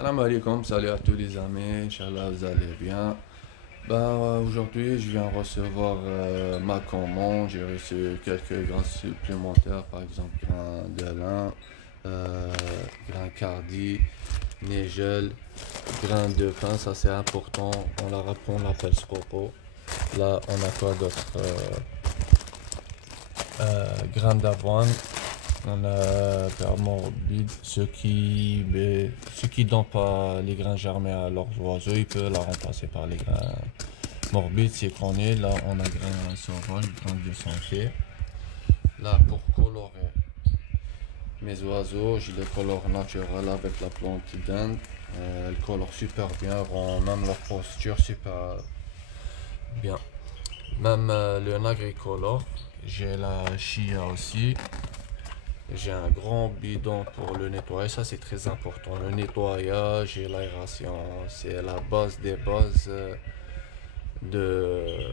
Salam alaikum, salut à tous les amis, Inch'Allah vous allez bien. Aujourd'hui je viens recevoir ma commande, j'ai reçu quelques grains supplémentaires, par exemple grains de lin, euh, grains cardi, nigel, grains de pain, ça c'est important, on l'appelle scopo. Là on a quoi d'autre? Grains d'avoine. On a beurre morbide, ceux qui donnent pas les grains germés à leurs oiseaux, ils peuvent la remplacer par les grains morbides, c'est qu'on est. Là, on a grains sauvages, grains de santé. Là, pour colorer mes oiseaux, je les colore naturel avec la plante d'Inde. Elles colorent super bien, rend même leur posture super bien. Même le nagricolore, j'ai la chia aussi. J'ai un grand bidon pour le nettoyage, ça c'est très important. Le nettoyage et l'aération, c'est la base des bases de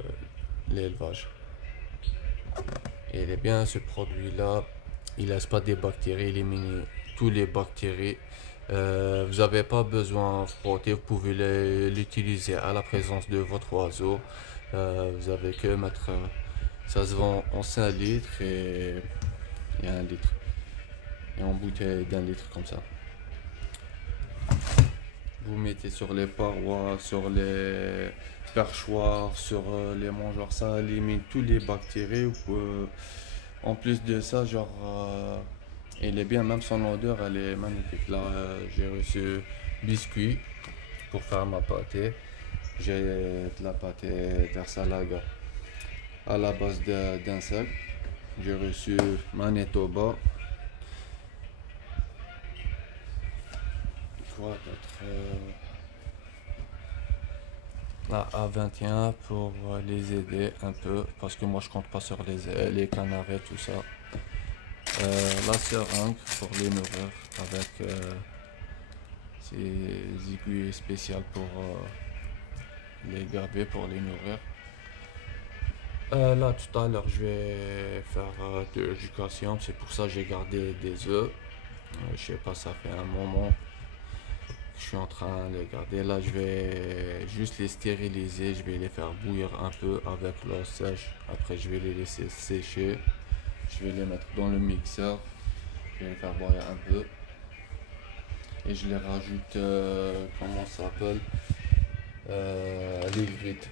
l'élevage. Et il est bien ce produit-là, il laisse pas des bactéries, il élimine toutes les bactéries. Vous n'avez pas besoin de frotter, vous pouvez l'utiliser à la présence de votre oiseau. Vous avez que mettre, ça se vend en 5 litres et 1 litre. Et en bouteille d'un litre comme ça. Vous mettez sur les parois, sur les perchoirs, sur les mangeoires, ça élimine toutes les bactéries. En plus de ça, il est bien, même son odeur, elle est magnifique. Là, j'ai reçu biscuits pour faire ma pâté. J'ai de la pâté d'Arsalaga à la base d'insectes. J'ai reçu Manitoba. Quoi d'autre? Là, A21 pour les aider un peu parce que moi je compte pas sur les canards et tout ça. La seringue pour les nourrir avec ces aiguilles spéciales pour les garder, pour les nourrir. Là tout à l'heure je vais faire de l'éducation, c'est pour ça que j'ai gardé des œufs. Je sais pas, ça fait un moment. Je suis en train de les garder. Là, je vais juste les stériliser. Je vais les faire bouillir un peu avec l'eau sèche. Après, je vais les laisser sécher. Je vais les mettre dans le mixeur. Je vais les faire bouillir un peu. Et je les rajoute, comment ça s'appelle? L'hybride.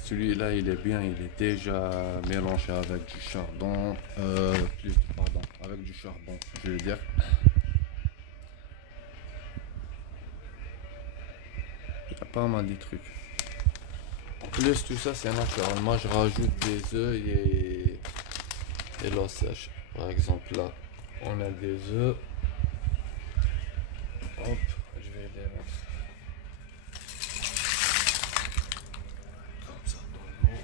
Celui-là, il est bien. Il est déjà mélangé avec du charbon. Pardon, avec du charbon, je veux dire. Il y a pas mal de trucs. En plus, tout ça, c'est naturel. Moi, je rajoute des œufs et l'eau sèche. Par exemple, là, on a des œufs. Hop, je vais les mettre comme ça dans l'eau.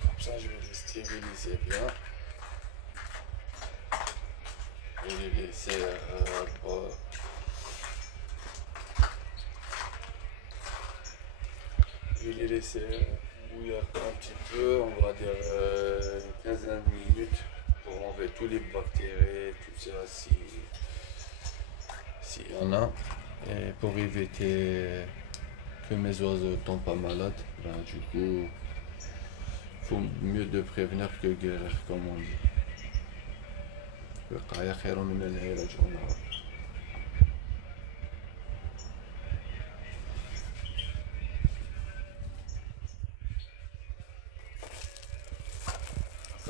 Comme ça, je vais les stériliser bien. Et les laisser je vais les laisser bouillir un petit peu, on va dire une quinzaine de minutes pour enlever tous les bactéries, tout ça s'il y en a. Et pour éviter que mes oiseaux tombent pas malades, du coup, il faut mieux de prévenir que guérir, comme on dit. Après,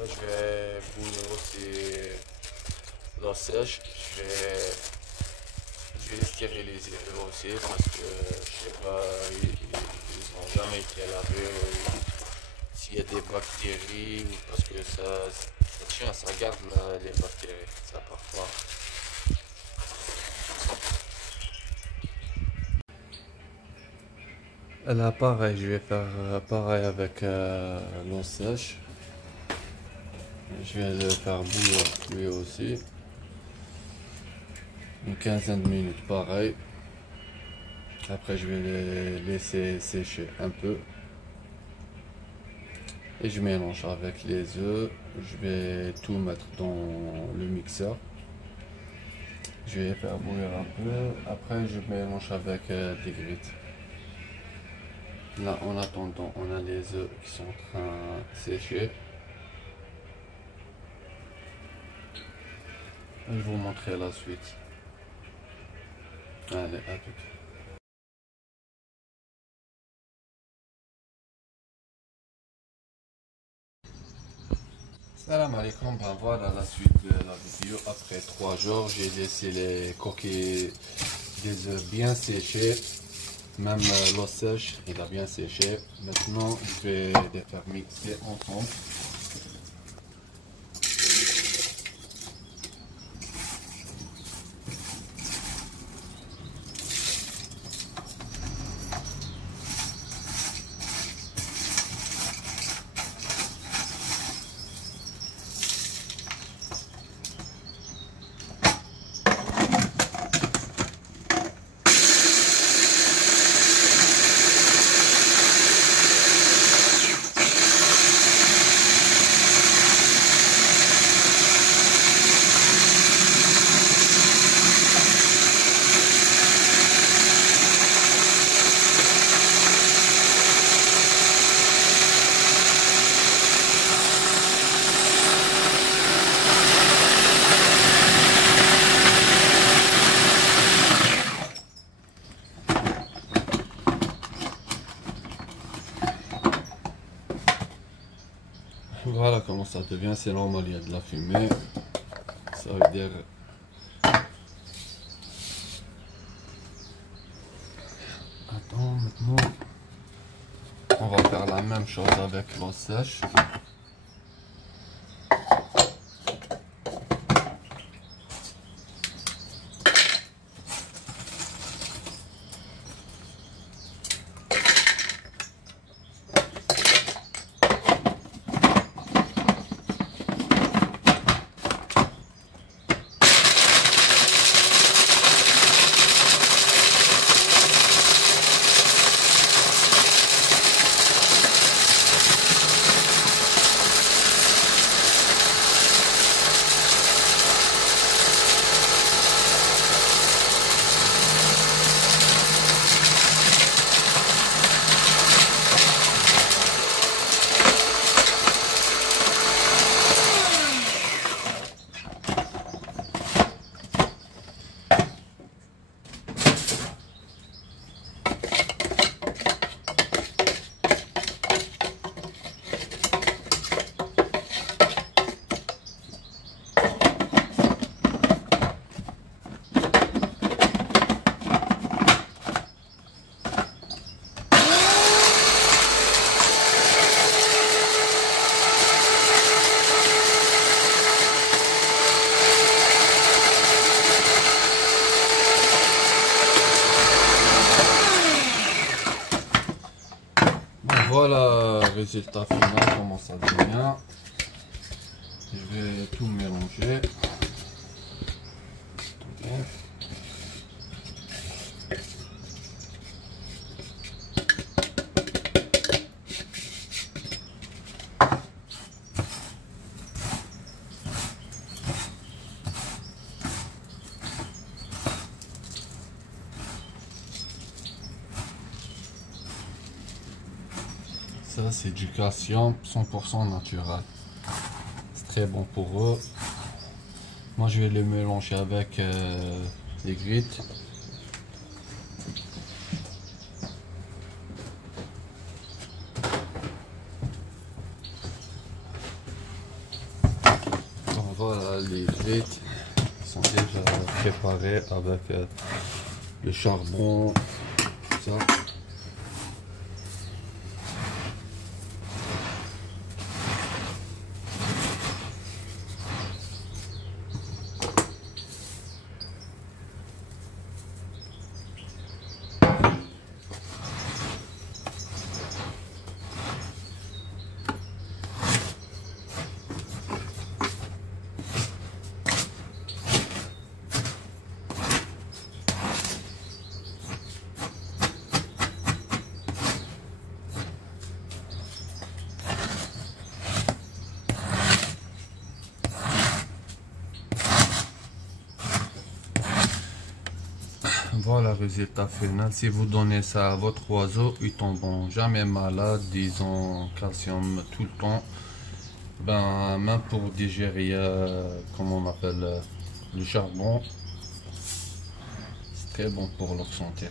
je vais bouillir aussi l'eau sèche. Je vais les stériliser eux aussi parce que je sais pas, ils ont jamais été lavés. S'il y a des bactéries, parce que ça tient, ça garde les bactéries, ça parfois. Là, pareil, je vais faire pareil avec l'eau sèche. Je vais le faire bouillir lui aussi. une quinzaine de minutes pareil. Après je vais les laisser sécher un peu. Et je mélange avec les œufs. Je vais tout mettre dans le mixeur. Je vais faire bouillir un peu. Après je mélange avec des grites. Là en attendant on a les œufs qui sont en train de sécher. Je vais vous montrer la suite. Allez, à tout. Salam alaikum, ben voilà la suite de la vidéo. Après 3 jours, j'ai laissé les coquilles des œufs bien séchés. Même l'eau sèche, il a bien séché. Maintenant, je vais les faire mixer ensemble. Voilà comment ça devient, c'est normal, il y a de la fumée. Ça veut dire... Attends, maintenant, on va faire la même chose avec l'eau sèche. Voilà le résultat final, comment ça devient. Je vais tout mélanger. Attendez. Ça c'est du calcium 100% naturel. C'est très bon pour eux. Moi je vais les mélanger avec les grites. Donc voilà les grites qui sont déjà préparées avec le charbon, tout ça. Voilà, résultat final. Si vous donnez ça à votre oiseau, ils tomberont jamais malades, disons calcium tout le temps. Ben, même pour digérer, comment on appelle, le charbon, c'est très bon pour leur santé.